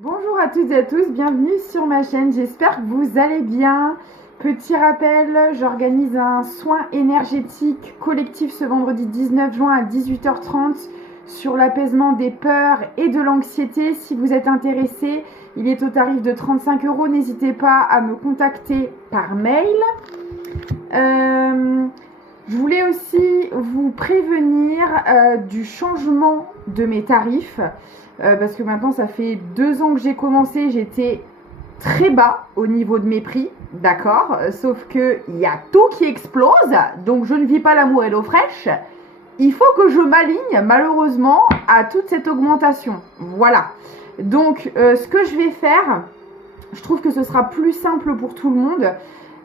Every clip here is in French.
Bonjour à toutes et à tous, bienvenue sur ma chaîne, j'espère que vous allez bien. Petit rappel, j'organise un soin énergétique collectif ce vendredi 19 juin à 18h30 sur l'apaisement des peurs et de l'anxiété. Si vous êtes intéressé, il est au tarif de 35 €, n'hésitez pas à me contacter par mail. Je voulais aussi vous prévenir du changement de mes tarifs. Parce que maintenant ça fait 2 ans que j'ai commencé, j'étais très bas au niveau de mes prix, d'accord, sauf que il y a tout qui explose, donc je ne vis pas l'amour et l'eau fraîche. Il faut que je m'aligne malheureusement à toute cette augmentation. Voilà. Donc ce que je vais faire, je trouve que ce sera plus simple pour tout le monde.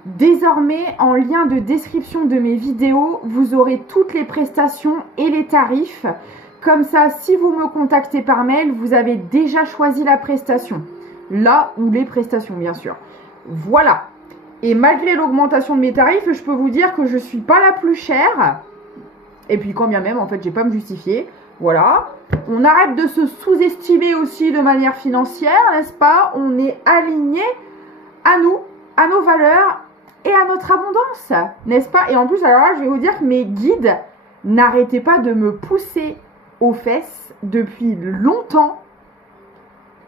Désormais, en lien de description de mes vidéos, vous aurez toutes les prestations et les tarifs. Comme ça, si vous me contactez par mail, vous avez déjà choisi la prestation. Là ou les prestations, bien sûr. Voilà. Et malgré l'augmentation de mes tarifs, je peux vous dire que je ne suis pas la plus chère. Et puis quand bien même, en fait, j'ai pas à me justifier. Voilà. On arrête de se sous-estimer aussi de manière financière, n'est-ce pas? On est aligné à nous, à nos valeurs et à notre abondance, n'est-ce pas? Et en plus, alors là, je vais vous dire que mes guides n'arrêtaient pas de me pousser aux fesses depuis longtemps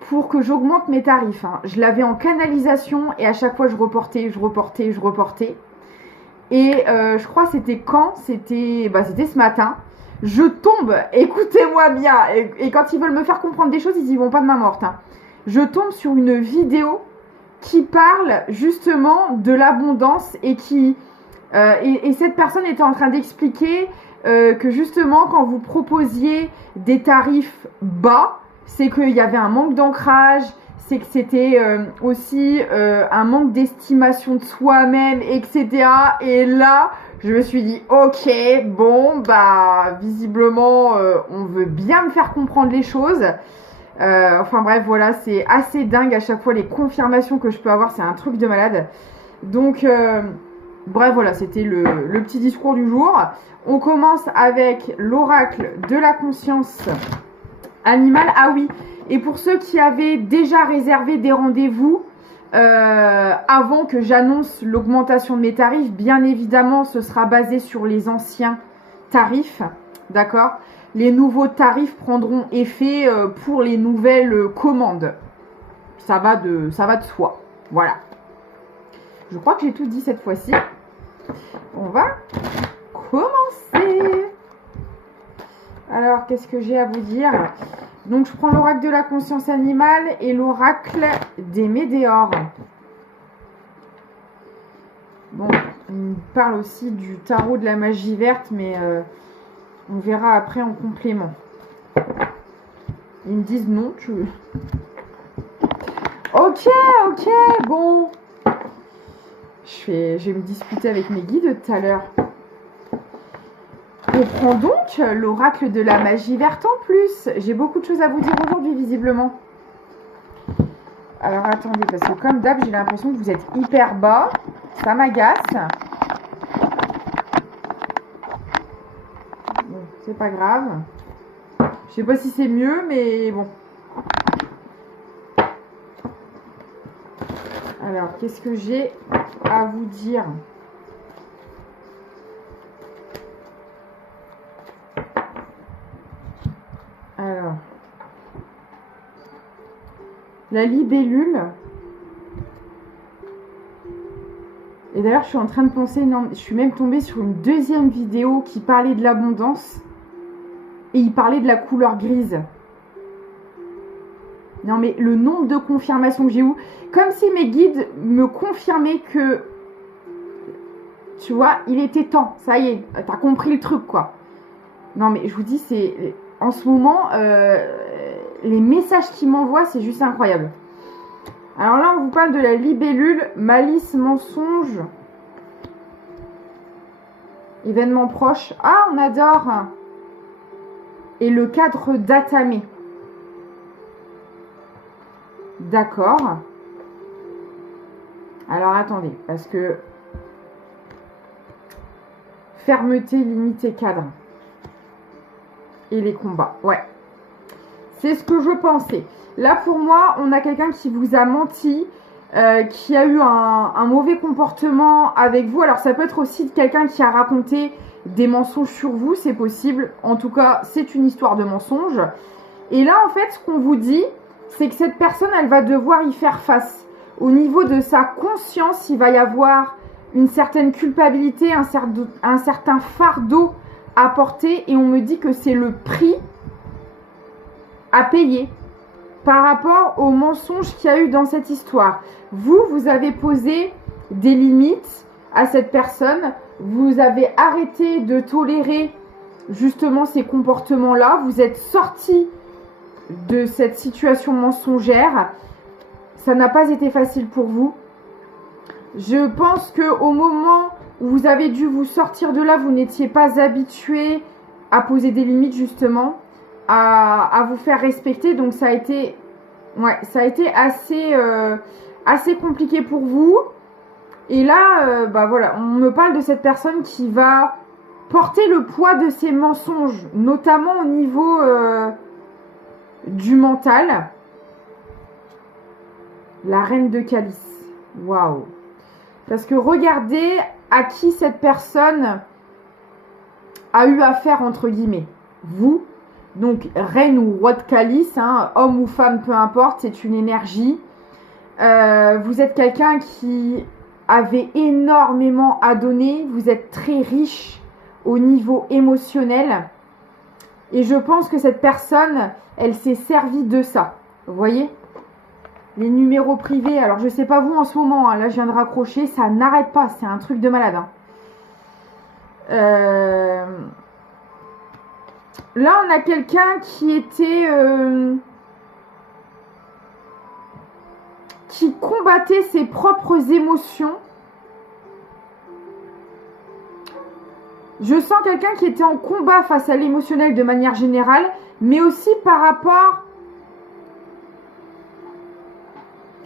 pour que j'augmente mes tarifs. Je l'avais en canalisation et à chaque fois je reportais. Et je crois c'était quand? C'était ce matin. Je tombe, écoutez-moi bien, et quand ils veulent me faire comprendre des choses, ils y vont pas de main morte. Je tombe sur une vidéo qui parle justement de l'abondance et et cette personne était en train d'expliquer que justement quand vous proposiez des tarifs bas, c'est qu'il y avait un manque d'ancrage, c'est que c'était aussi un manque d'estimation de soi-même, etc. Et là, je me suis dit, ok, bon, bah visiblement, on veut bien me faire comprendre les choses. Enfin bref, voilà, c'est assez dingue à chaque fois les confirmations que je peux avoir, c'est un truc de malade. Donc, bref, voilà, c'était le petit discours du jour. On commence avec l'oracle de la conscience animale. Ah oui, et pour ceux qui avaient déjà réservé des rendez-vous avant que j'annonce l'augmentation de mes tarifs, bien évidemment, ce sera basé sur les anciens tarifs, d'accord? Les nouveaux tarifs prendront effet pour les nouvelles commandes. Ça va de soi. Voilà. Je crois que j'ai tout dit cette fois-ci. On va commencer. Alors, qu'est-ce que j'ai à vous dire? Donc, je prends l'oracle de la conscience animale et l'oracle des météores. Bon, il me parle aussi du tarot de la magie verte, mais on verra après en complément. Ils me disent non, tu... Ok, bon. Je vais me disputer avec mes guides tout à l'heure. On prend donc l'oracle de la magie verte en plus. J'ai beaucoup de choses à vous dire aujourd'hui, visiblement. Alors, attendez, parce que comme d'hab, j'ai l'impression que vous êtes hyper bas. Ça m'agace. Bon, c'est pas grave. Je sais pas si c'est mieux, mais bon. Alors, qu'est-ce que j'ai à vous dire? Alors, la libellule. Et d'ailleurs, je suis en train de penser, non, je suis même tombée sur une deuxième vidéo qui parlait de l'abondance. Et il parlait de la couleur grise. Non, mais le nombre de confirmations que j'ai eu, comme si mes guides me confirmaient que, tu vois, il était temps. Ça y est, t'as compris le truc, quoi. Non, mais je vous dis, c'est... En ce moment, les messages qu'ils m'envoient, c'est juste incroyable. Alors là, on vous parle de la libellule, malice, mensonge, événement proche. Ah, on adore. Et le cadre d'Atamé. D'accord. Alors attendez, parce que fermeté, limite et cadre. Et les combats, ouais. C'est ce que je pensais. Là, pour moi, on a quelqu'un qui vous a menti, qui a eu un mauvais comportement avec vous. Alors, ça peut être aussi quelqu'un qui a raconté des mensonges sur vous, c'est possible. En tout cas, c'est une histoire de mensonge. Et là, en fait, ce qu'on vous dit, c'est que cette personne, elle va devoir y faire face. Au niveau de sa conscience, il va y avoir une certaine culpabilité, un certain fardeau à porter. Et on me dit que c'est le prix à payer par rapport aux mensonges qu'il y a eu dans cette histoire. Vous avez posé des limites à cette personne. Vous avez arrêté de tolérer justement ces comportements-là. Vous êtes sorti de cette situation mensongère. Ça n'a pas été facile pour vous. Je pense qu'au moment où vous avez dû vous sortir de là, vous n'étiez pas habitué à poser des limites justement, à vous faire respecter. Donc ça a été assez compliqué pour vous. Et là, voilà, on me parle de cette personne qui va porter le poids de ses mensonges, notamment au niveau du mental. La reine de calice. Waouh. Parce que regardez à qui cette personne a eu affaire, entre guillemets. Vous, donc reine ou roi de calice, hein, homme ou femme, peu importe, c'est une énergie. Vous êtes quelqu'un qui avait énormément à donner. Vous êtes très riche au niveau émotionnel. Et je pense que cette personne, elle s'est servie de ça. Vous voyez ? Les numéros privés, alors je sais pas vous en ce moment, hein, là je viens de raccrocher, ça n'arrête pas, c'est un truc de malade. Hein. Là on a quelqu'un qui était... qui combattait ses propres émotions. Je sens quelqu'un qui était en combat face à l'émotionnel de manière générale, mais aussi par rapport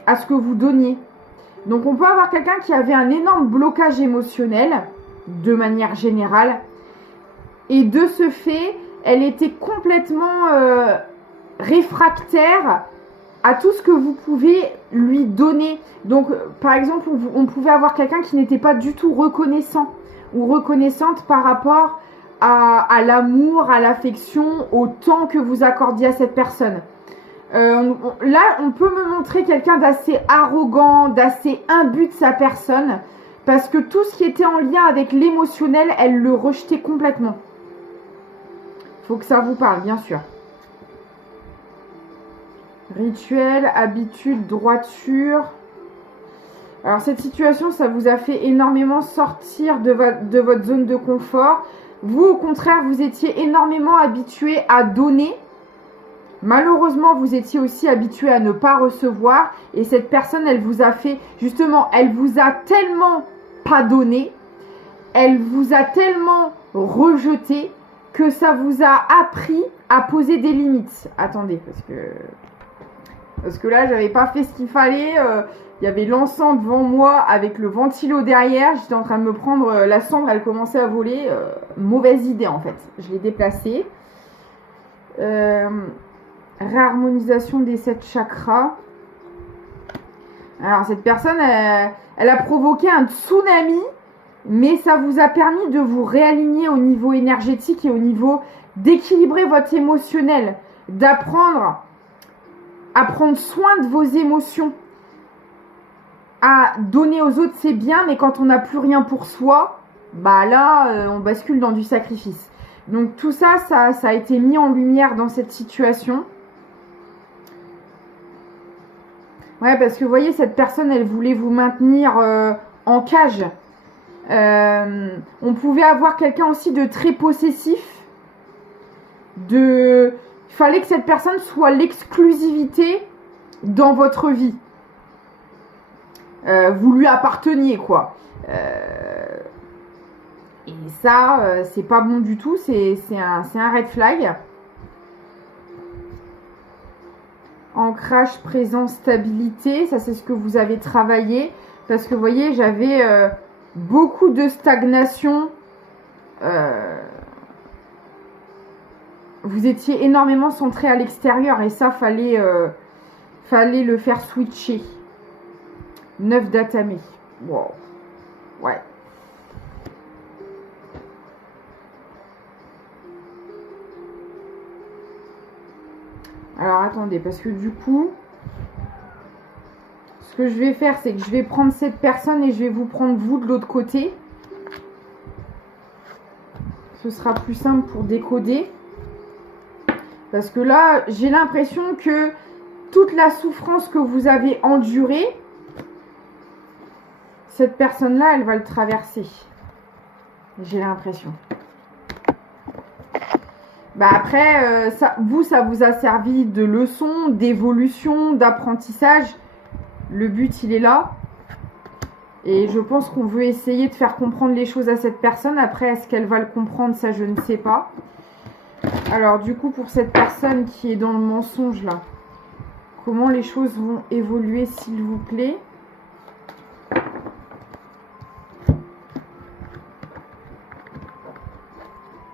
à ce que vous donniez. Donc on peut avoir quelqu'un qui avait un énorme blocage émotionnel de manière générale, et de ce fait elle était complètement réfractaire à tout ce que vous pouvez lui donner. Donc par exemple on pouvait avoir quelqu'un qui n'était pas du tout reconnaissant ou reconnaissante par rapport à l'amour, à l'affection, au temps que vous accordiez à cette personne. Là, on peut me montrer quelqu'un d'assez arrogant, d'assez imbu de sa personne, parce que tout ce qui était en lien avec l'émotionnel, elle le rejetait complètement. Faut que ça vous parle, bien sûr. Rituel, habitude, droiture. Alors cette situation, ça vous a fait énormément sortir de votre zone de confort. Vous, au contraire, vous étiez énormément habitué à donner. Malheureusement, vous étiez aussi habitué à ne pas recevoir. Et cette personne, elle vous a fait, justement, elle vous a tellement pas donné, elle vous a tellement rejeté que ça vous a appris à poser des limites. Attendez, parce que là, j'avais pas fait ce qu'il fallait. Il y avait l'encens devant moi avec le ventilo derrière. J'étais en train de me prendre la cendre, elle commençait à voler. Mauvaise idée en fait. Je l'ai déplacée. Réharmonisation des 7 chakras. Alors cette personne, elle a provoqué un tsunami, mais ça vous a permis de vous réaligner au niveau énergétique et au niveau d'équilibrer votre émotionnel, d'apprendre à prendre soin de vos émotions, à donner aux autres c'est bien, mais quand on n'a plus rien pour soi, bah là on bascule dans du sacrifice. Donc tout ça, ça a été mis en lumière dans cette situation. Ouais, parce que vous voyez, cette personne, elle voulait vous maintenir en cage. On pouvait avoir quelqu'un aussi de très possessif. Il fallait que cette personne soit l'exclusivité dans votre vie. Vous lui apparteniez, quoi. Et ça, c'est pas bon du tout. C'est un red flag. Ancrage, présence, stabilité, ça c'est ce que vous avez travaillé. Parce que vous voyez, j'avais beaucoup de stagnation Vous étiez énormément centré à l'extérieur et ça, fallait le faire switcher. 9 d'Atame. Wow. Ouais. Alors, attendez, parce que du coup, ce que je vais faire, c'est que je vais prendre cette personne et je vais vous prendre vous de l'autre côté. Ce sera plus simple pour décoder. Parce que là, j'ai l'impression que toute la souffrance que vous avez endurée, cette personne-là, elle va le traverser. J'ai l'impression. Bah après, ça vous a servi de leçon, d'évolution, d'apprentissage. Le but, il est là. Et je pense qu'on veut essayer de faire comprendre les choses à cette personne. Après, est-ce qu'elle va le comprendre? Ça, je ne sais pas. Alors, du coup, pour cette personne qui est dans le mensonge, là, comment les choses vont évoluer, s'il vous plaît?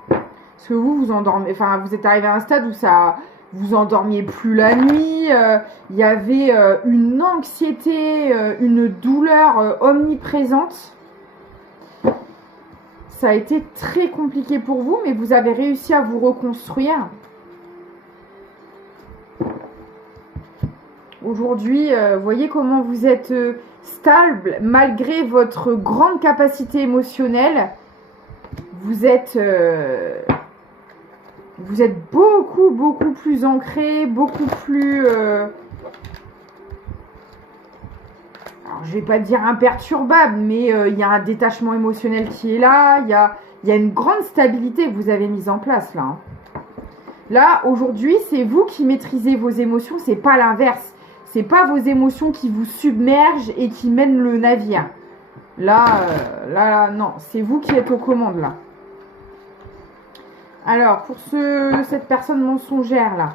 Parce que vous endormez, enfin, vous êtes arrivé à un stade où ça, vous endormiez plus la nuit, il y avait une anxiété, une douleur omniprésente. Ça a été très compliqué pour vous, mais vous avez réussi à vous reconstruire. Aujourd'hui, voyez comment vous êtes stable malgré votre grande capacité émotionnelle. Vous êtes beaucoup plus ancré, beaucoup plus... alors, je vais pas dire imperturbable, mais il y a un détachement émotionnel qui est là. Il y a une grande stabilité que vous avez mise en place là. Là, aujourd'hui, c'est vous qui maîtrisez vos émotions, c'est pas l'inverse. C'est pas vos émotions qui vous submergent et qui mènent le navire. Là, non, c'est vous qui êtes aux commandes là. Alors, pour cette personne mensongère là,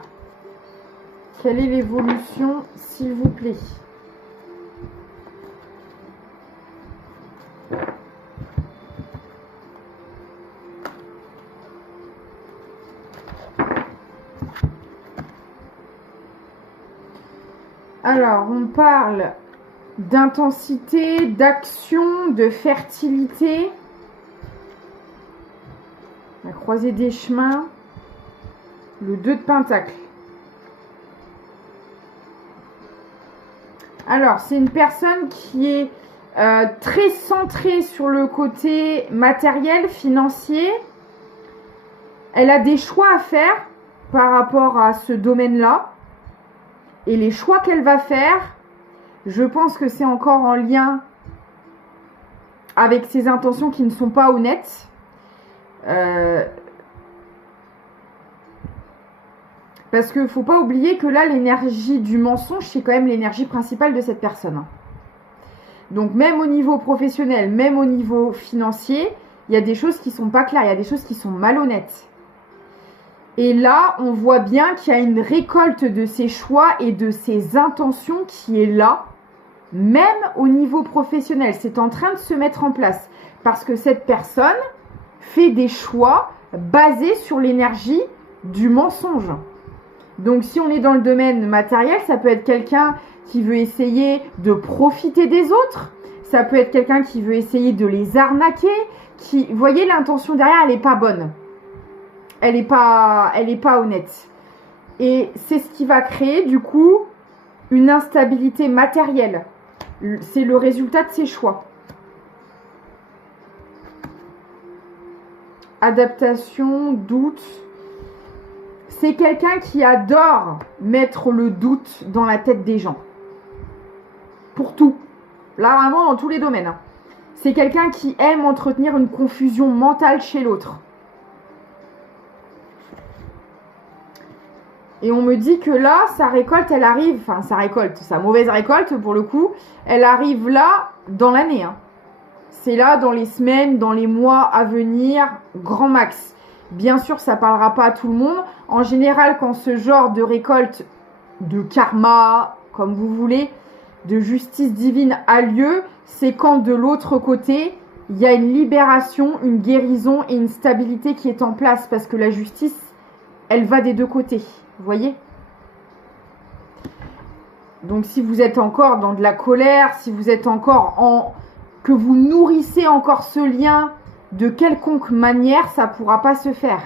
quelle est l'évolution, s'il vous plaît? Alors, on parle d'intensité, d'action, de fertilité. La croisée des chemins. Le 2 de Pentacle. Alors, c'est une personne qui est très centrée sur le côté matériel, financier. Elle a des choix à faire par rapport à ce domaine-là. Et les choix qu'elle va faire, je pense que c'est encore en lien avec ses intentions qui ne sont pas honnêtes. Parce qu'il ne faut pas oublier que là, l'énergie du mensonge, c'est quand même l'énergie principale de cette personne. Donc même au niveau professionnel, même au niveau financier, il y a des choses qui ne sont pas claires, il y a des choses qui sont malhonnêtes. Et là, on voit bien qu'il y a une récolte de ses choix et de ses intentions qui est là, même au niveau professionnel. C'est en train de se mettre en place parce que cette personne fait des choix basés sur l'énergie du mensonge. Donc, si on est dans le domaine matériel, ça peut être quelqu'un qui veut essayer de profiter des autres. Ça peut être quelqu'un qui veut essayer de les arnaquer. Vous voyez, l'intention derrière, elle n'est pas bonne. Elle n'est pas honnête. Et c'est ce qui va créer, du coup, une instabilité matérielle. C'est le résultat de ses choix. Adaptation, doute. C'est quelqu'un qui adore mettre le doute dans la tête des gens. Pour tout. Là, vraiment, dans tous les domaines. C'est quelqu'un qui aime entretenir une confusion mentale chez l'autre. Et on me dit que là, sa récolte, elle arrive, enfin sa récolte, sa mauvaise récolte pour le coup, elle arrive là dans l'année. Hein. C'est là dans les semaines, dans les mois à venir, grand max. Bien sûr, ça ne parlera pas à tout le monde. En général, quand ce genre de récolte, de karma, comme vous voulez, de justice divine a lieu, c'est quand de l'autre côté, il y a une libération, une guérison et une stabilité qui est en place. Parce que la justice, elle va des deux côtés. Vous voyez? Donc si vous êtes encore dans de la colère, si vous êtes encore que vous nourrissez encore ce lien de quelconque manière, ça ne pourra pas se faire.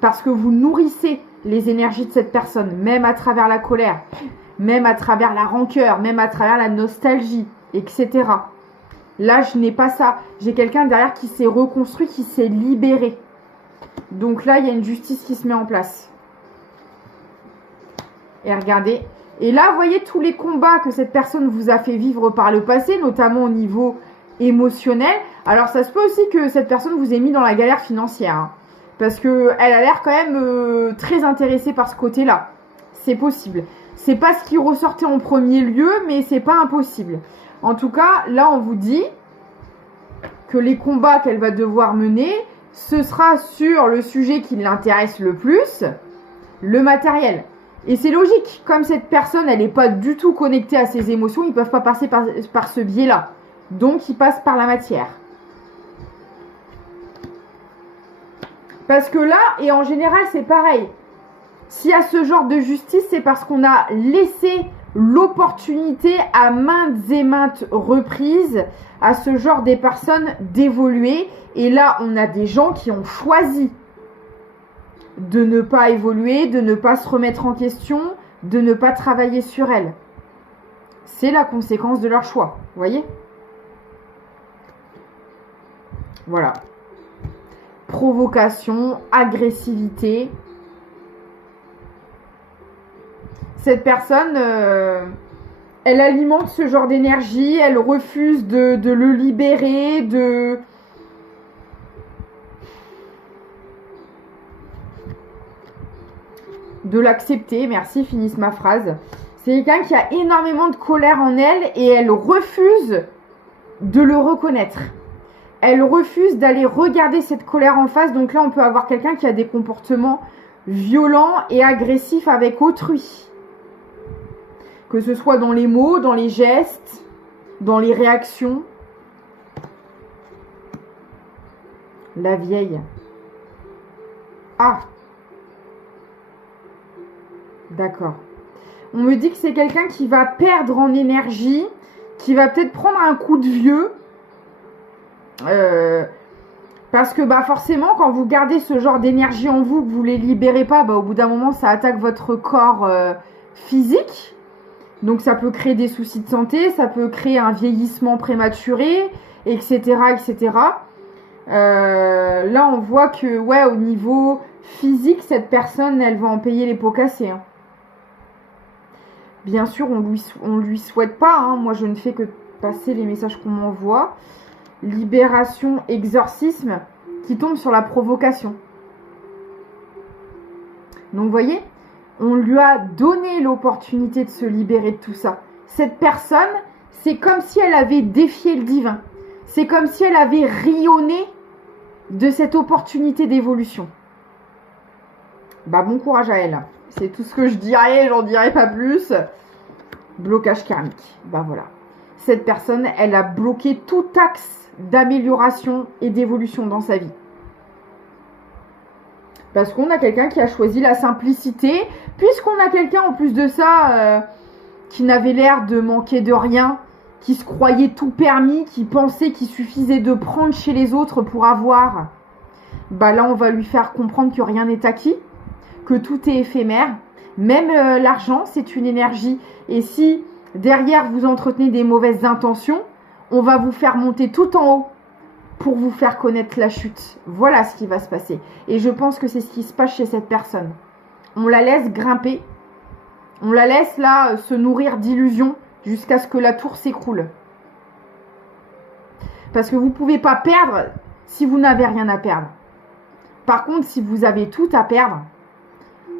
Parce que vous nourrissez les énergies de cette personne, même à travers la colère, même à travers la rancœur, même à travers la nostalgie, etc. Là, je n'ai pas ça. J'ai quelqu'un derrière qui s'est reconstruit, qui s'est libéré. Donc là, il y a une justice qui se met en place. Et regardez. Et là, vous voyez tous les combats que cette personne vous a fait vivre par le passé, notamment au niveau émotionnel. Alors, ça se peut aussi que cette personne vous ait mis dans la galère financière. Hein, parce qu'elle a l'air quand même très intéressée par ce côté-là. C'est possible. C'est pas ce qui ressortait en premier lieu, mais c'est pas impossible. En tout cas, là, on vous dit que les combats qu'elle va devoir mener, ce sera sur le sujet qui l'intéresse le plus, le matériel. Et c'est logique, comme cette personne, elle n'est pas du tout connectée à ses émotions, ils ne peuvent pas passer par ce biais-là. Donc, ils passent par la matière. Parce que là, et en général, c'est pareil. S'il y a ce genre de justice, c'est parce qu'on a laissé l'opportunité à maintes et maintes reprises à ce genre des personnes d'évoluer. Et là, on a des gens qui ont choisi de ne pas évoluer, de ne pas se remettre en question, de ne pas travailler sur elles. C'est la conséquence de leur choix, vous voyez? Voilà. Provocation, agressivité. Cette personne, elle alimente ce genre d'énergie, elle refuse de le libérer, de l'accepter. Merci, finisse ma phrase. C'est quelqu'un qui a énormément de colère en elle et elle refuse de le reconnaître. Elle refuse d'aller regarder cette colère en face. Donc là, on peut avoir quelqu'un qui a des comportements violents et agressifs avec autrui. Que ce soit dans les mots, dans les gestes, dans les réactions. La vieille. Ah! D'accord. On me dit que c'est quelqu'un qui va perdre en énergie, qui va peut-être prendre un coup de vieux. Parce que forcément, quand vous gardez ce genre d'énergie en vous, que vous ne les libérez pas, au bout d'un moment, ça attaque votre corps physique. Donc ça peut créer des soucis de santé, ça peut créer un vieillissement prématuré, etc. etc. Là, on voit que, au niveau physique, cette personne, elle va en payer les pots cassés. Hein. Bien sûr, on lui souhaite pas. Hein. Moi, je ne fais que passer les messages qu'on m'envoie. Libération, exorcisme, qui tombe sur la provocation. Donc, vous voyez, on lui a donné l'opportunité de se libérer de tout ça. Cette personne, c'est comme si elle avait défié le divin. C'est comme si elle avait rayonné de cette opportunité d'évolution. Bon courage à elle. C'est tout ce que je dirais, j'en dirais pas plus. Blocage karmique. Voilà. Cette personne, elle a bloqué tout axe d'amélioration et d'évolution dans sa vie. Parce qu'on a quelqu'un qui a choisi la simplicité, puisqu'on a quelqu'un en plus de ça qui n'avait l'air de manquer de rien, qui se croyait tout permis, qui pensait qu'il suffisait de prendre chez les autres pour avoir. Là, on va lui faire comprendre que rien n'est acquis, que tout est éphémère. Même l'argent, c'est une énergie. Et si derrière vous entretenez des mauvaises intentions, on va vous faire monter tout en haut pour vous faire connaître la chute. Voilà ce qui va se passer. Et je pense que c'est ce qui se passe chez cette personne. On la laisse grimper. On la laisse là se nourrir d'illusions jusqu'à ce que la tour s'écroule. Parce que vous ne pouvez pas perdre si vous n'avez rien à perdre. Par contre, si vous avez tout à perdre,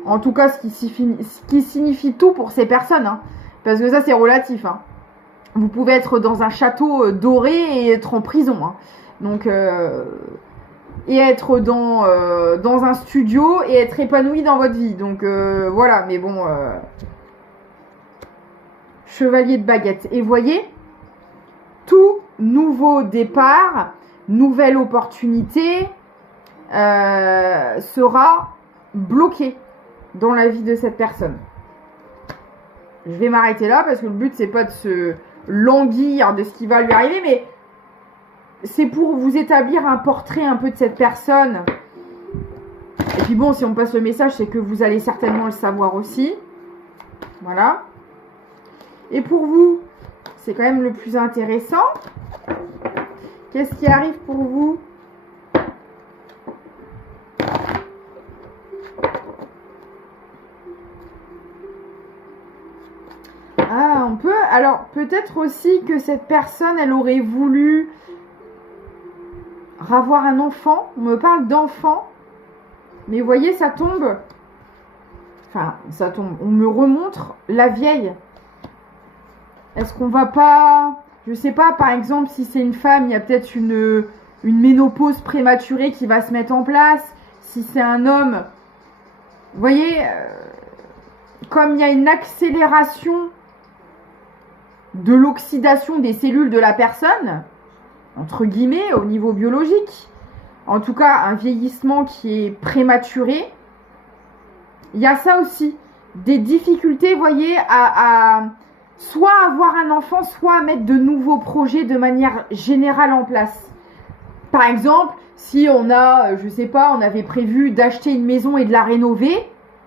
en tout cas ce qui signifie tout pour ces personnes, hein, parce que ça c'est relatif. Hein. Vous pouvez être dans un château doré et être en prison. Hein. Donc, et être dans un studio et être épanoui dans votre vie. Donc voilà, mais bon, chevalier de baguette. Et voyez, tout nouveau départ, nouvelle opportunité sera bloqué dans la vie de cette personne. Je vais m'arrêter là parce que le but c'est pas de se languir de ce qui va lui arriver, mais c'est pour vous établir un portrait un peu de cette personne. Et puis bon, si on passe le message, c'est que vous allez certainement le savoir aussi. Voilà. Et pour vous, c'est quand même le plus intéressant. Qu'est-ce qui arrive pour vous ? Ah, on peut... Alors, peut-être aussi que cette personne, elle aurait voulu avoir un enfant. On me parle d'enfant. Mais vous voyez, ça tombe. Enfin, ça tombe. On me remontre la vieille. Est-ce qu'on va pas... Je sais pas, par exemple, si c'est une femme, il y a peut-être une ménopause prématurée qui va se mettre en place. Si c'est un homme... Vous voyez, comme il y a une accélération de l'oxydation des cellules de la personne, entre guillemets, au niveau biologique, en tout cas un vieillissement qui est prématuré, il y a ça aussi, des difficultés, vous voyez, à soit avoir un enfant, soit à mettre de nouveaux projets de manière générale en place. Par exemple, si on a, je sais pas, on avait prévu d'acheter une maison et de la rénover,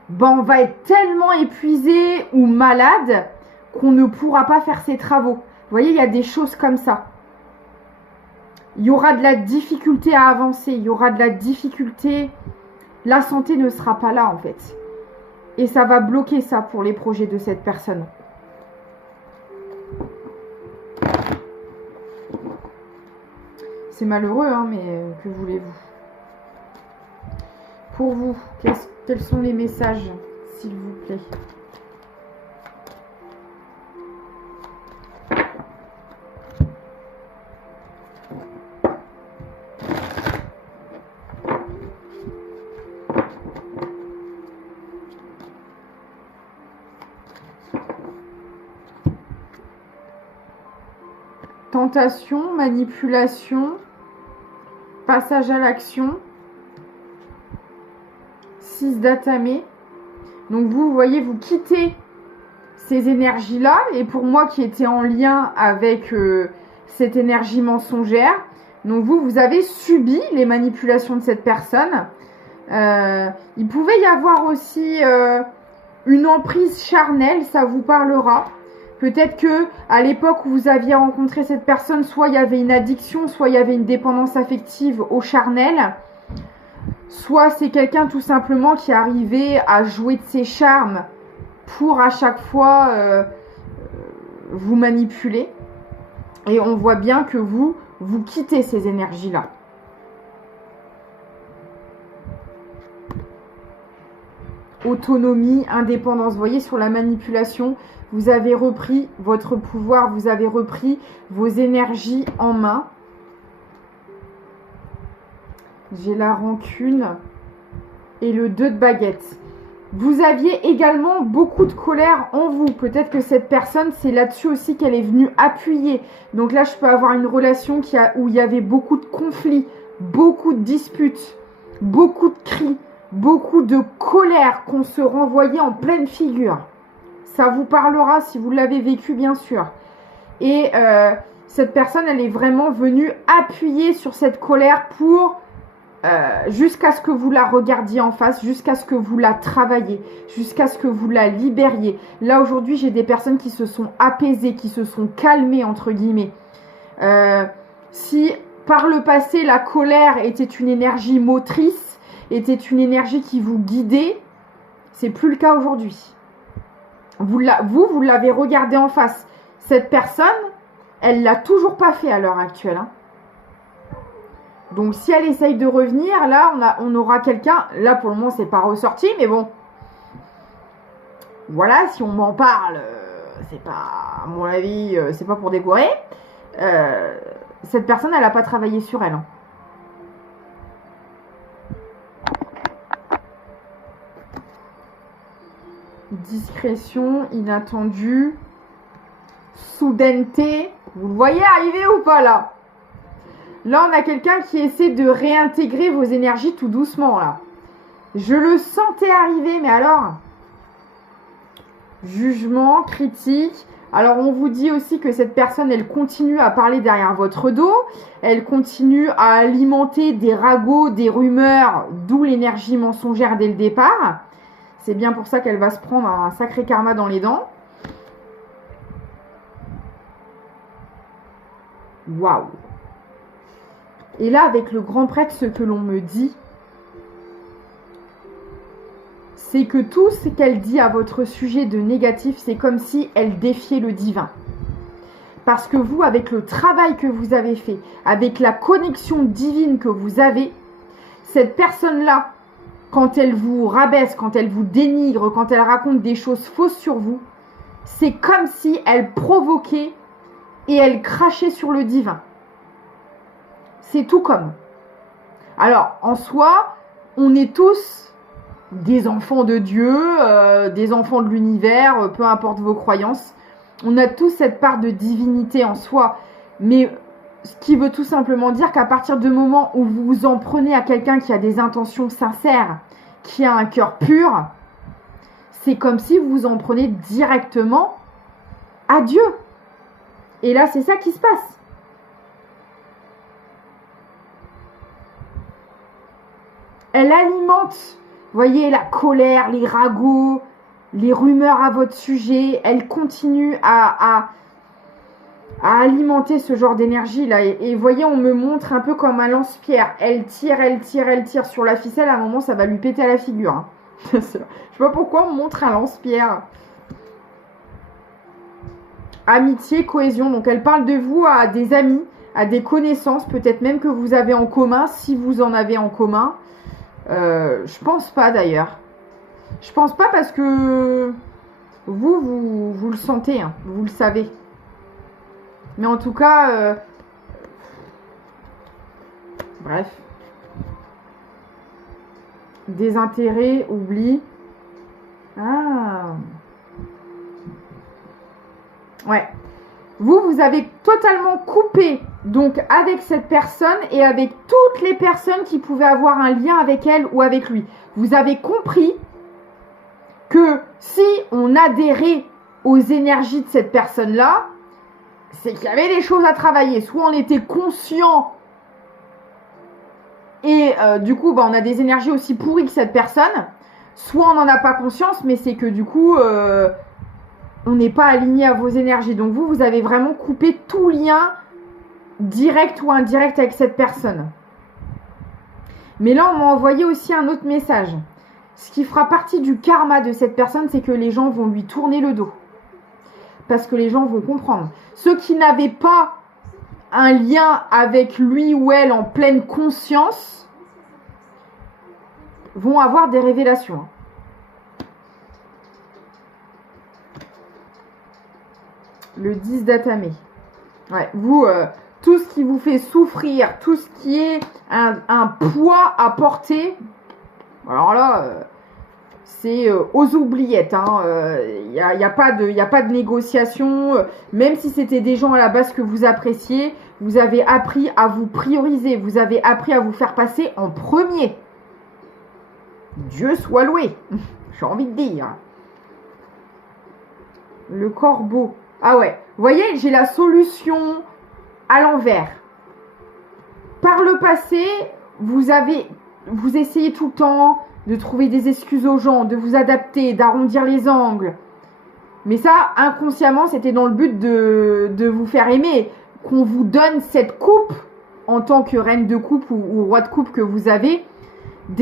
ben on va être tellement épuisé ou malade qu'on ne pourra pas faire ses travaux. Vous voyez, il y a des choses comme ça. Il y aura de la difficulté à avancer, il y aura de la difficulté. La santé ne sera pas là en fait. Et ça va bloquer ça pour les projets de cette personne. C'est malheureux, hein, mais que voulez-vous? Pour vous, quels sont les messages, s'il vous plaît? Tentation, manipulation, passage à l'action, 6 d'Atame. Donc vous voyez, vous quittez ces énergies-là. Et pour moi qui étais en lien avec cette énergie mensongère, donc vous avez subi les manipulations de cette personne. Il pouvait y avoir aussi une emprise charnelle, ça vous parlera. Peut-être que à l'époque où vous aviez rencontré cette personne, soit il y avait une addiction, soit il y avait une dépendance affective au charnel, soit c'est quelqu'un tout simplement qui arrivait à jouer de ses charmes pour à chaque fois vous manipuler. Et on voit bien que vous quittez ces énergies-là. Autonomie, indépendance. Vous voyez, sur la manipulation, vous avez repris votre pouvoir, vous avez repris vos énergies en main. J'ai la rancune et le 2 de baguettes. Vous aviez également beaucoup de colère en vous. Peut-être que cette personne, c'est là-dessus aussi qu'elle est venue appuyer. Donc là, je peux avoir une relation où il y avait beaucoup de conflits, beaucoup de disputes, beaucoup de cris, beaucoup de colère qu'on se renvoyait en pleine figure. Ça vous parlera si vous l'avez vécu, bien sûr. Et cette personne, elle est vraiment venue appuyer sur cette colère pour jusqu'à ce que vous la regardiez en face, jusqu'à ce que vous la travailliez, jusqu'à ce que vous la libériez. Là, aujourd'hui, j'ai des personnes qui se sont apaisées, qui se sont calmées, entre guillemets. Si par le passé, la colère était une énergie motrice, était une énergie qui vous guidait, c'est plus le cas aujourd'hui. Vous l'avez regardé en face. Cette personne, elle l'a toujours pas fait à l'heure actuelle. Hein. Donc si elle essaye de revenir, là on aura quelqu'un. Là pour le moment c'est pas ressorti, mais bon. Voilà, si on m'en parle, c'est pas, à mon avis, c'est pas pour décorer. Cette personne, elle a pas travaillé sur elle. Hein. Discrétion, inattendue, soudaineté. Vous le voyez arriver ou pas là? Là, on a quelqu'un qui essaie de réintégrer vos énergies tout doucement là. Je le sentais arriver, mais alors, jugement, critique. Alors on vous dit aussi que cette personne, elle continue à parler derrière votre dos, elle continue à alimenter des ragots, des rumeurs, d'où l'énergie mensongère dès le départ. C'est bien pour ça qu'elle va se prendre un sacré karma dans les dents. Waouh! Et là, avec le grand prêtre, ce que l'on me dit, c'est que tout ce qu'elle dit à votre sujet de négatif, c'est comme si elle défiait le divin. Parce que vous, avec le travail que vous avez fait, avec la connexion divine que vous avez, cette personne-là, quand elle vous rabaisse, quand elle vous dénigre, quand elle raconte des choses fausses sur vous, c'est comme si elle provoquait et elle crachait sur le divin. C'est tout comme. Alors, en soi, on est tous des enfants de Dieu, des enfants de l'univers, peu importe vos croyances. On a tous cette part de divinité en soi. Mais ce qui veut tout simplement dire qu'à partir du moment où vous vous en prenez à quelqu'un qui a des intentions sincères, qui a un cœur pur, c'est comme si vous vous en prenez directement à Dieu. Et là, c'est ça qui se passe. Elle alimente, voyez, la colère, les ragots, les rumeurs à votre sujet. Elle continue à alimenter ce genre d'énergie là. Et voyez, on me montre un peu comme un lance-pierre. Elle tire, elle tire, elle tire sur la ficelle. À un moment, ça va lui péter à la figure. Hein. Je sais pas pourquoi on me montre un lance-pierre. Amitié, cohésion. Donc, elle parle de vous à des amis, à des connaissances, peut-être même que vous avez en commun, si vous en avez en commun. Je pense pas d'ailleurs. Je pense pas parce que vous le sentez, hein, vous le savez. Mais en tout cas, bref. Désintérêt, oubli. Ah. Ouais. Vous avez totalement coupé donc avec cette personne et avec toutes les personnes qui pouvaient avoir un lien avec elle ou avec lui. Vous avez compris que si on adhérait aux énergies de cette personne-là, c'est qu'il y avait des choses à travailler. Soit on était conscient et du coup on a des énergies aussi pourries que cette personne, soit on n'en a pas conscience, mais c'est que du coup on n'est pas aligné à vos énergies. Donc vous avez vraiment coupé tout lien direct ou indirect avec cette personne. Mais là, on m'a envoyé aussi un autre message. Ce qui fera partie du karma de cette personne, c'est que les gens vont lui tourner le dos. Parce que les gens vont comprendre. Ceux qui n'avaient pas un lien avec lui ou elle en pleine conscience vont avoir des révélations. Le 10 d'Atamé. Ouais, vous, tout ce qui vous fait souffrir, tout ce qui est un poids à porter, alors là, c'est aux oubliettes. Il n'y a pas de négociation. Même si c'était des gens à la base que vous appréciez, vous avez appris à vous prioriser. Vous avez appris à vous faire passer en premier. Dieu soit loué. J'ai envie de dire. Le corbeau. Ah ouais, vous voyez, j'ai la solution à l'envers. Par le passé, vous essayez tout le temps de trouver des excuses aux gens, de vous adapter, d'arrondir les angles. Mais ça, inconsciemment, c'était dans le but de vous faire aimer. Qu'on vous donne cette coupe, en tant que reine de coupe ou roi de coupe que vous avez,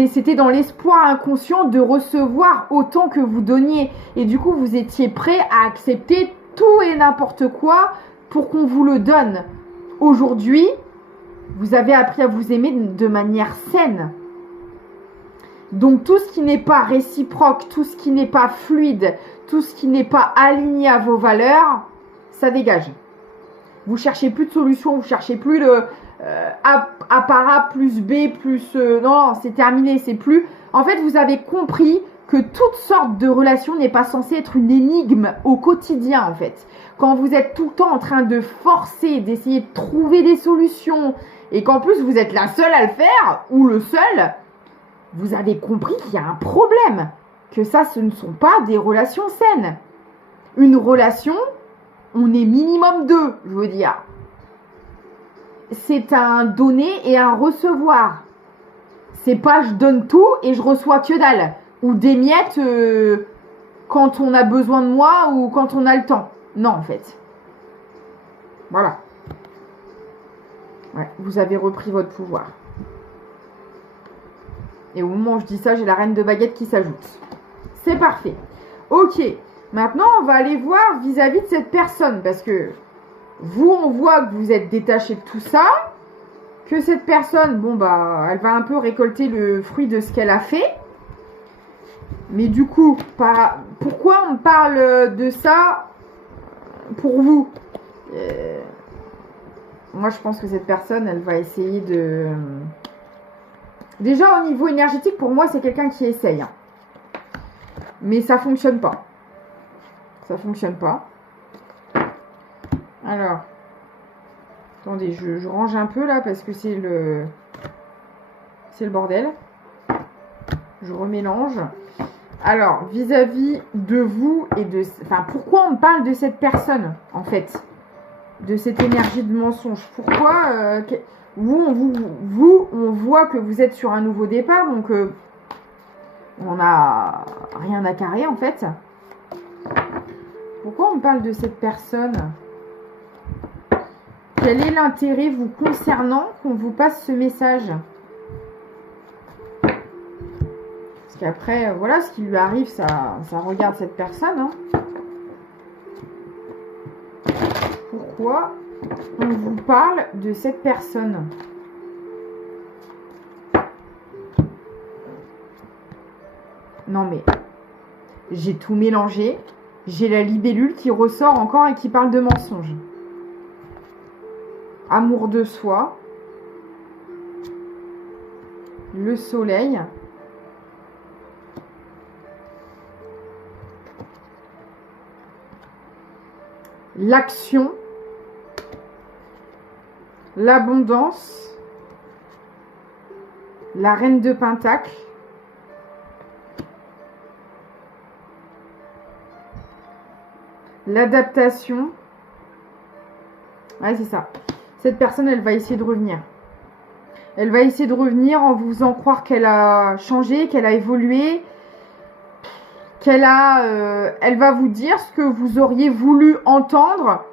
c'était dans l'espoir inconscient de recevoir autant que vous donniez. Et du coup, vous étiez prêt à accepter tout et n'importe quoi pour qu'on vous le donne. Aujourd'hui, vous avez appris à vous aimer de manière saine. Donc tout ce qui n'est pas réciproque, tout ce qui n'est pas fluide, tout ce qui n'est pas aligné à vos valeurs, ça dégage. Vous cherchez plus de solution, vous cherchez plus de A par A plus B plus... non, c'est terminé, c'est plus... En fait, vous avez compris que toute sorte de relation n'est pas censée être une énigme au quotidien, en fait. Quand vous êtes tout le temps en train de forcer, d'essayer de trouver des solutions, et qu'en plus vous êtes la seule à le faire, ou le seul, vous avez compris qu'il y a un problème. Que ça, ce ne sont pas des relations saines. Une relation, on est minimum deux, je veux dire. C'est un donner et un recevoir. C'est pas je donne tout et je reçois que dalle. Ou des miettes quand on a besoin de moi ou quand on a le temps. Non, en fait. Voilà. Ouais, vous avez repris votre pouvoir. Et au moment où je dis ça, j'ai la reine de baguette qui s'ajoute. C'est parfait. Ok. Maintenant, on va aller voir vis-à-vis de cette personne. Parce que vous, on voit que vous êtes détaché de tout ça. Que cette personne, bon bah, elle va un peu récolter le fruit de ce qu'elle a fait. Mais du coup, pourquoi on parle de ça pour vous? Moi, je pense que cette personne, elle va essayer de... Déjà, au niveau énergétique, pour moi, c'est quelqu'un qui essaye. Hein. Mais ça fonctionne pas. Ça fonctionne pas. Alors... Attendez, je range un peu là parce que c'est le bordel. Je remélange. Alors, vis-à-vis de vous et de... Enfin, pourquoi on parle de cette personne, en fait? De cette énergie de mensonge. Pourquoi vous, on voit que vous êtes sur un nouveau départ, donc on n'a rien à carrer, en fait. Pourquoi on parle de cette personne? Quel est l'intérêt vous concernant qu'on vous passe ce message? Parce qu'après, voilà, ce qui lui arrive, ça regarde cette personne. Hein. Pourquoi on vous parle de cette personne? Non mais, j'ai tout mélangé. J'ai la libellule qui ressort encore et qui parle de mensonge. Amour de soi. Le soleil. L'action. L'abondance. La reine de Pentacle. L'adaptation. Ouais, c'est ça. Cette personne, elle va essayer de revenir. Elle va essayer de revenir en vous faisant croire qu'elle a changé, qu'elle a évolué, elle va vous dire ce que vous auriez voulu entendre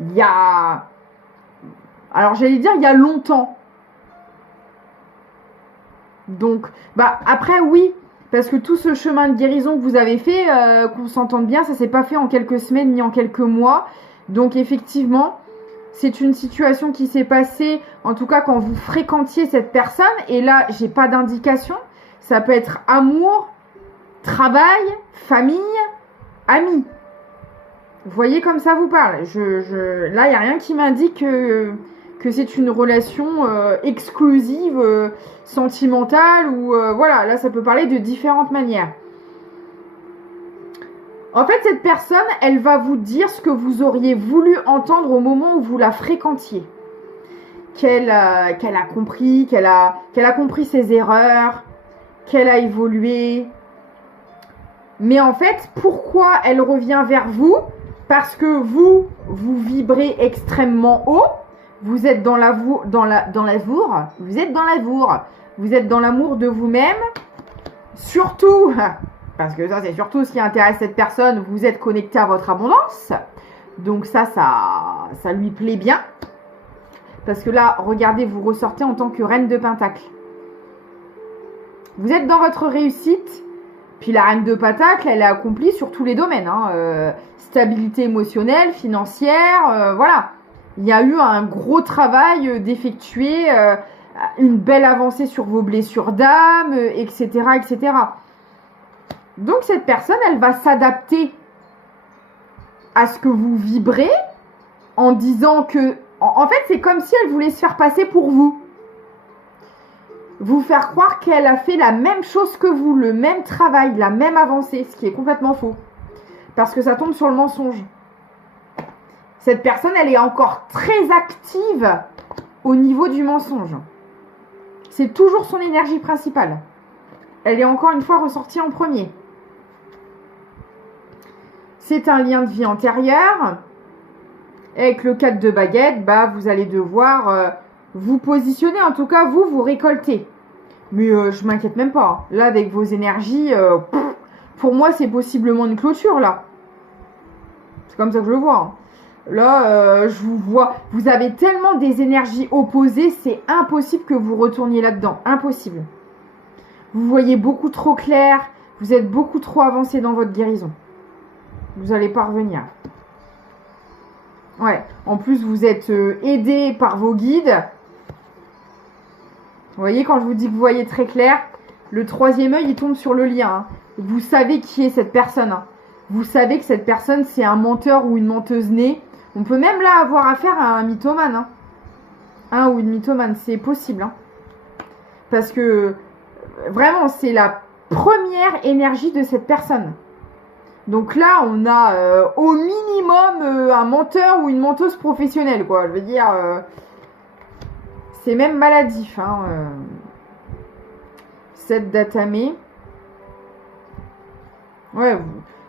il y a... Alors, j'allais dire il y a longtemps. Donc, bah, après, oui, parce que tout ce chemin de guérison que vous avez fait, qu'on s'entende bien, ça s'est pas fait en quelques semaines ni en quelques mois. Donc, effectivement... C'est une situation qui s'est passée, en tout cas quand vous fréquentiez cette personne. Et là, j'ai pas d'indication. Ça peut être amour, travail, famille, amis. Vous voyez comme ça vous parle. Là, il n'y a rien qui m'indique que c'est une relation exclusive, sentimentale. Ou voilà, là, ça peut parler de différentes manières. En fait, cette personne, elle va vous dire ce que vous auriez voulu entendre au moment où vous la fréquentiez. Qu'elle a compris, qu'elle a compris ses erreurs, qu'elle a évolué. Mais en fait, pourquoi elle revient vers vous? Parce que vous vibrez extrêmement haut. Vous êtes dans l'amour. Vous êtes dans l'amour. Vous êtes dans l'amour de vous-même. Surtout... Parce que ça, c'est surtout ce qui intéresse cette personne. Vous êtes connecté à votre abondance. Donc ça lui plaît bien. Parce que là, regardez, vous ressortez en tant que reine de Pentacle. Vous êtes dans votre réussite. Puis la reine de Pentacle, elle est accomplie sur tous les domaines. Hein. Stabilité émotionnelle, financière, voilà. Il y a eu un gros travail d'effectuer, une belle avancée sur vos blessures d'âme, etc., etc. Donc, cette personne, elle va s'adapter à ce que vous vibrez en disant que... En fait, c'est comme si elle voulait se faire passer pour vous. Vous faire croire qu'elle a fait la même chose que vous, le même travail, la même avancée, ce qui est complètement faux. Parce que ça tombe sur le mensonge. Cette personne, elle est encore très active au niveau du mensonge. C'est toujours son énergie principale. elle est encore une fois ressortie en premier. C'est un lien de vie antérieur. Avec le 4 de baguette, bah, vous allez devoir vous positionner. En tout cas, vous récoltez. Mais je m'inquiète même pas. Là, avec vos énergies, pour moi, c'est possiblement une clôture, là. C'est comme ça que je le vois. Là, je vous vois. Vous avez tellement des énergies opposées, c'est impossible que vous retourniez là-dedans. Impossible. Vous voyez beaucoup trop clair. Vous êtes beaucoup trop avancé dans votre guérison. Vous n'allez pas revenir. Ouais. En plus, vous êtes aidé par vos guides. Vous voyez, quand je vous dis que vous voyez très clair, le troisième œil, il tombe sur le lien. Hein. Vous savez qui est cette personne. Hein. Vous savez que cette personne, c'est un menteur ou une menteuse née. On peut même là avoir affaire à un mythomane. Hein. Un ou une mythomane, c'est possible. Hein. Parce que, vraiment, c'est la première énergie de cette personne. Donc là, on a au minimum un menteur ou une menteuse professionnelle, quoi. Je veux dire, c'est même maladif. Hein, cette datamé. Ouais,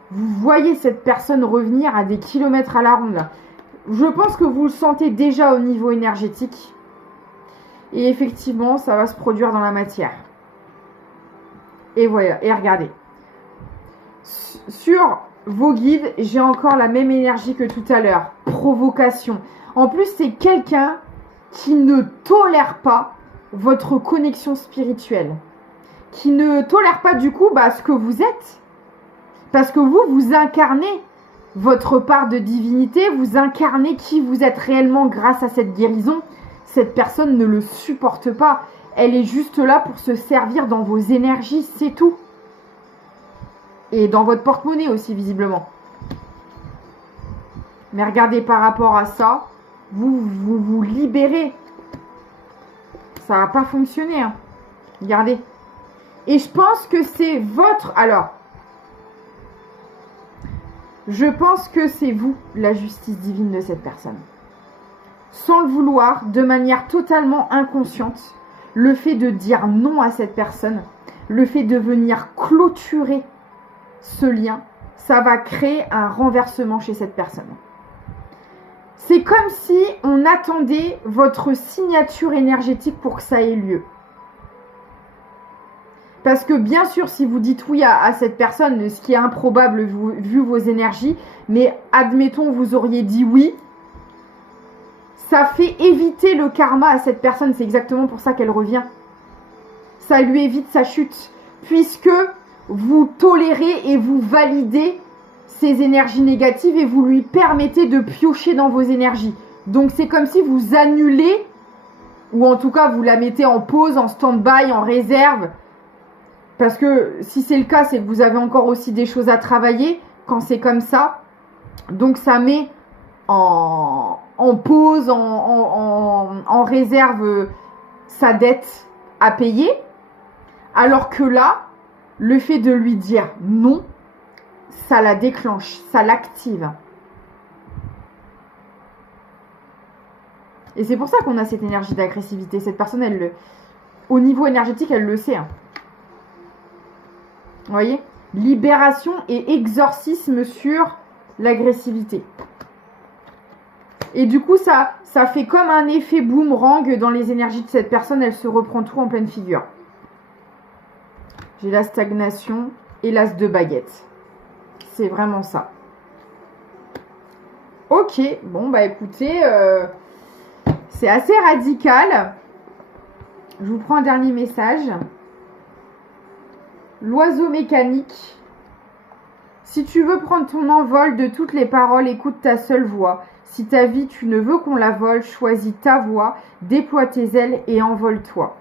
vous voyez cette personne revenir à des kilomètres à la ronde. Là. Je pense que vous le sentez déjà au niveau énergétique. Et effectivement, ça va se produire dans la matière. Et voilà, et regardez. Sur vos guides, j'ai encore la même énergie que tout à l'heure. Provocation. En plus, c'est quelqu'un qui ne tolère pas votre connexion spirituelle. Qui ne tolère pas du coup ce que vous êtes. Parce que vous incarnez votre part de divinité. Vous incarnez qui vous êtes réellement grâce à cette guérison. Cette personne ne le supporte pas. Elle est juste là pour se servir dans vos énergies, c'est tout. Et dans votre porte-monnaie aussi, visiblement. Mais regardez, par rapport à ça, vous libérez. Ça va pas fonctionner. Hein. Regardez. Et je pense que c'est votre... Alors, je pense que c'est vous, la justice divine de cette personne. Sans le vouloir, de manière totalement inconsciente, le fait de dire non à cette personne, le fait de venir clôturer ce lien, ça va créer un renversement chez cette personne. C'est comme si on attendait votre signature énergétique pour que ça ait lieu. Parce que bien sûr, si vous dites oui à cette personne, ce qui est improbable vu vos énergies, mais admettons vous auriez dit oui, ça fait éviter le karma à cette personne. C'est exactement pour ça qu'elle revient. Ça lui évite sa chute. Puisque vous tolérez et vous validez ces énergies négatives et vous lui permettez de piocher dans vos énergies. Donc c'est comme si vous annulez, ou en tout cas vous la mettez en pause, en stand-by, en réserve. Parce que si c'est le cas, c'est que vous avez encore aussi des choses à travailler quand c'est comme ça. Donc ça met en pause, en réserve sa dette à payer. Alors que là, le fait de lui dire non, ça la déclenche, ça l'active. Et c'est pour ça qu'on a cette énergie d'agressivité. Cette personne, au niveau énergétique, elle le sait. Hein. Vous voyez ? Libération et exorcisme sur l'agressivité. Et du coup, ça fait comme un effet boomerang dans les énergies de cette personne. Elle se reprend tout en pleine figure. J'ai la stagnation et l'as de baguette. C'est vraiment ça. Ok, bon écoutez, c'est assez radical. Je vous prends un dernier message. L'oiseau mécanique. Si tu veux prendre ton envol de toutes les paroles, écoute ta seule voix. Si ta vie, tu ne veux qu'on la vole, choisis ta voix, déploie tes ailes et envole-toi.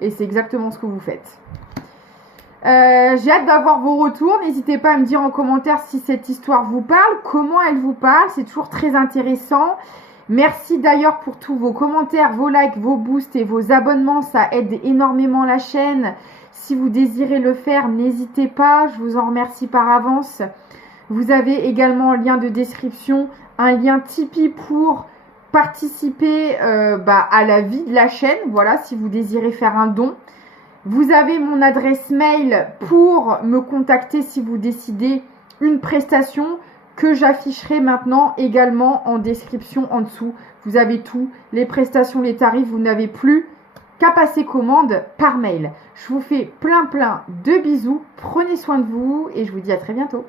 Et c'est exactement ce que vous faites. J'ai hâte d'avoir vos retours. N'hésitez pas à me dire en commentaire si cette histoire vous parle, comment elle vous parle. C'est toujours très intéressant. Merci d'ailleurs pour tous vos commentaires, vos likes, vos boosts et vos abonnements. Ça aide énormément la chaîne. Si vous désirez le faire, n'hésitez pas. Je vous en remercie par avance. Vous avez également un lien de description, un lien Tipeee pour participer à la vie de la chaîne. Voilà, si vous désirez faire un don. Vous avez mon adresse mail pour me contacter si vous décidez une prestation que j'afficherai maintenant également en description en dessous. Vous avez tout, les prestations, les tarifs, vous n'avez plus qu'à passer commande par mail. Je vous fais plein de bisous, prenez soin de vous et je vous dis à très bientôt.